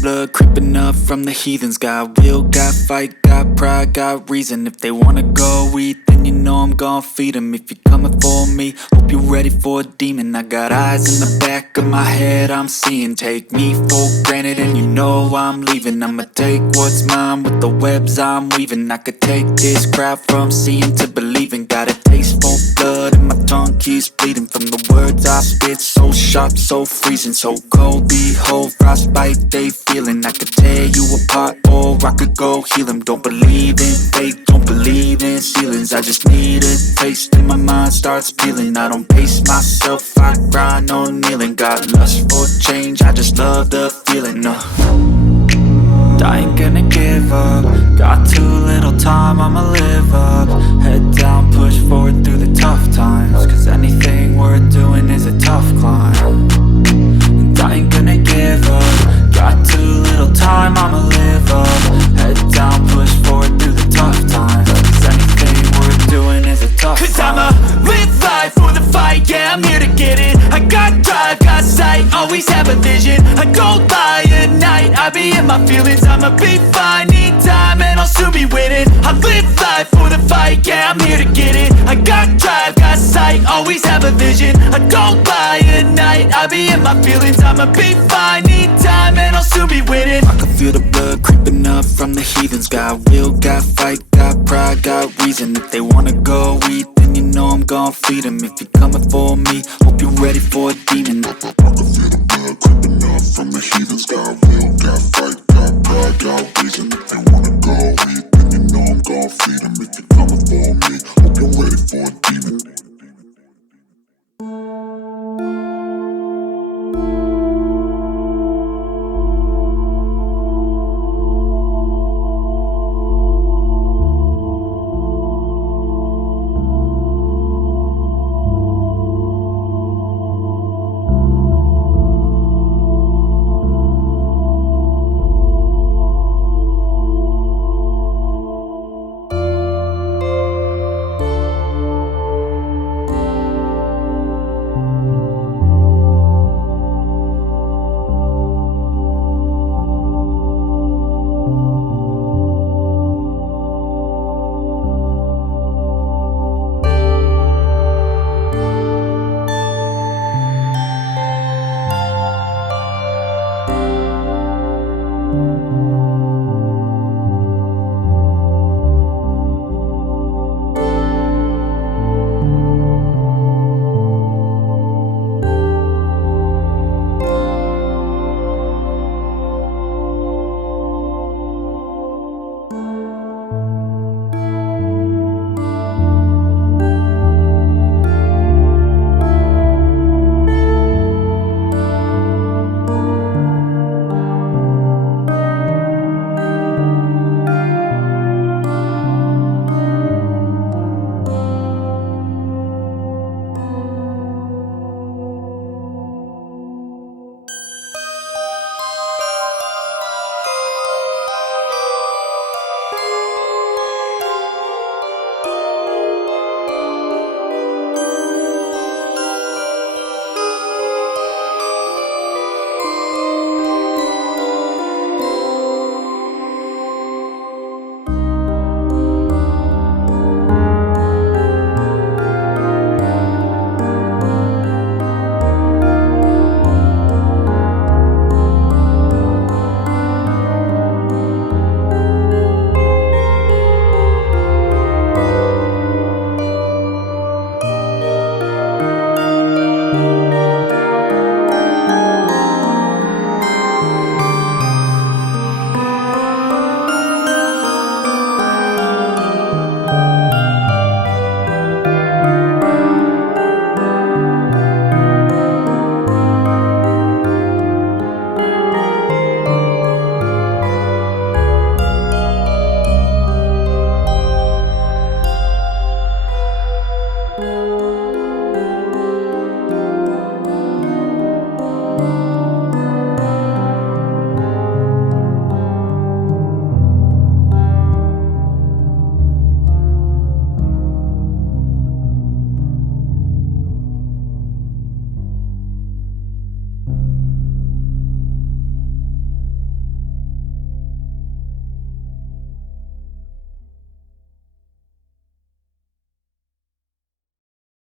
blood creeping up from the heathens. Got will, got fight, got pride, got reason. If they wanna go eat, then you know I'm gon' feed them. If you're coming for me, hope you're ready for a demon. I got eyes in the back of my head, I'm seeing. Take me for granted and you know I'm leaving. I'ma take what's mine with the webs I'm weaving. I could take this crowd from seeing to believing. Got a taste for blood and my tongue keeps bleeding from the words I spit. So sharp, so freezing, so cold. Behold, frostbite they feeling. I could tear you apart or I could go heal them. Don't believe in fate, don't believe in ceilings. I just need a taste and my mind starts peeling. I don't pace myself, I grind on kneeling. Got lust for change, I just love the feeling. I ain't gonna give up. Got too little time, I'ma live up. Head down, push forward through the tough times. Cause anything worth doing is a tough climb. And I ain't gonna give up. Got too little time, I'ma live up. Head down, push forward through the tough times. Cause anything worth doing is a tough climb. Cause I'ma live life for the fight, yeah, I'm here to get it. I got drive, got sight, always have a vision. I don't lie at night, I be in my feelings. I'ma be fine, need time and I'll soon be winning. I live life for the fight, yeah, I'm here to get it. I got drive, got sight, always have a vision. I don't lie at night, I be in my feelings. I'ma be fine, need time and I'll soon be winning. I can feel the blood creeping up from the heathens. Got will, got fight, got pride, got reason. If they wanna go eat, then you know I'm gon' feed them. If you're coming for me, hope you're ready for a demon. I can feel the blood creeping up from the heathens. Got will, got fight, got pride, got